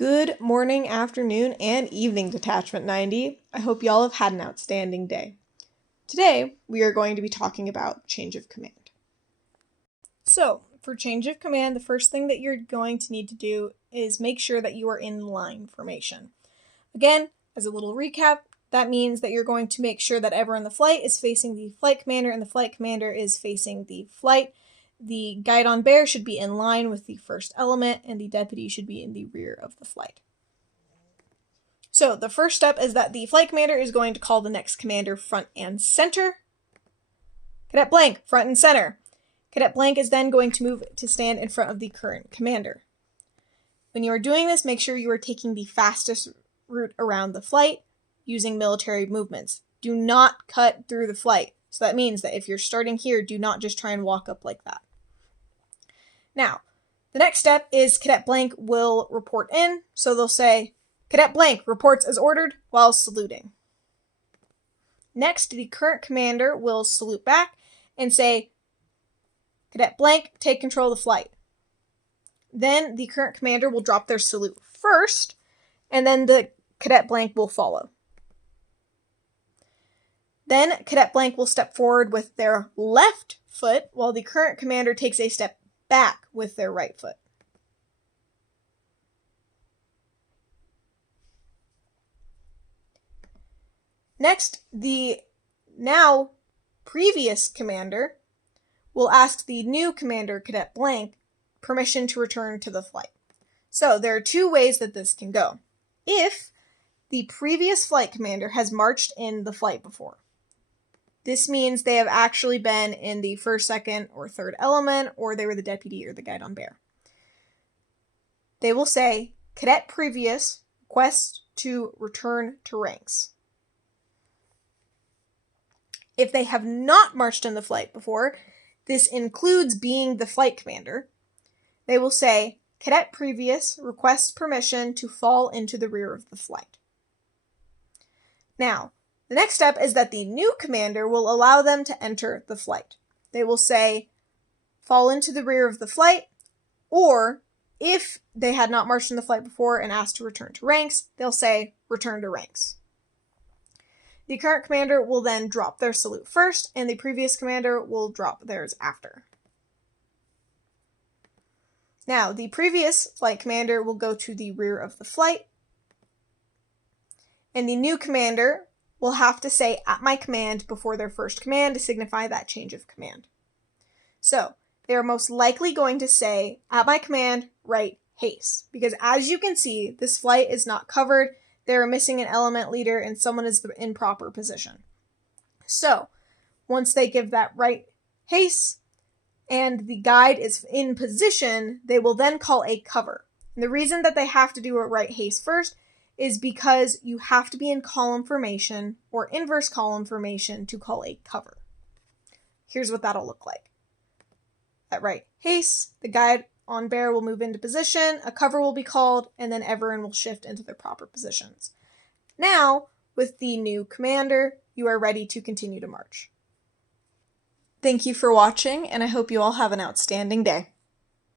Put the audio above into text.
Good morning, afternoon, and evening, Detachment 90. I hope y'all have had an outstanding day. Today, we are going to be talking about change of command. So, for change of command, the first thing that you're going to need to do is make sure that you are in line formation. Again, as a little recap, that means that you're going to make sure that everyone in the flight is facing the flight commander and the flight commander is facing the flight. The guide on bear should be in line with the first element, and the deputy should be in the rear of the flight. So the first step is that the flight commander is going to call the next commander front and center. Cadet blank, front and center. Cadet blank is then going to move to stand in front of the current commander. When you are doing this, make sure you are taking the fastest route around the flight using military movements. Do not cut through the flight. So that means that if you're starting here, do not just try and walk up like that. Now, the next step is Cadet blank will report in. So they'll say, Cadet blank reports as ordered while saluting. Next, the current commander will salute back and say, Cadet blank, take control of the flight. Then the current commander will drop their salute first, and then the Cadet blank will follow. Then Cadet blank will step forward with their left foot, while the current commander takes a step back with their right foot. Next, the now previous commander will ask the new commander, Cadet blank, permission to return to the flight. So there are two ways that this can go. If the previous flight commander has marched in the flight before, this means they have actually been in the first, second, or third element, or they were the deputy or the guide on bear. They will say, Cadet previous requests to return to ranks. If they have not marched in the flight before, this includes being the flight commander, they will say, Cadet previous requests permission to fall into the rear of the flight. Now, the next step is that the new commander will allow them to enter the flight. They will say, fall into the rear of the flight, or if they had not marched in the flight before and asked to return to ranks, they'll say, return to ranks. The current commander will then drop their salute first, and the previous commander will drop theirs after. Now, the previous flight commander will go to the rear of the flight, and the new commander will have to say, at my command, before their first command to signify that change of command. So, they are most likely going to say, at my command, right haste. Because as you can see, this flight is not covered, they're missing an element leader, and someone is in proper position. So, once they give that right haste, and the guide is in position, they will then call a cover. And the reason that they have to do a right haste first is because you have to be in column formation or inverse column formation to call a cover. Here's what that'll look like. At right haste, the guide on bear will move into position, a cover will be called, and then everyone will shift into their proper positions. Now, with the new commander, you are ready to continue to march. Thank you for watching, and I hope you all have an outstanding day.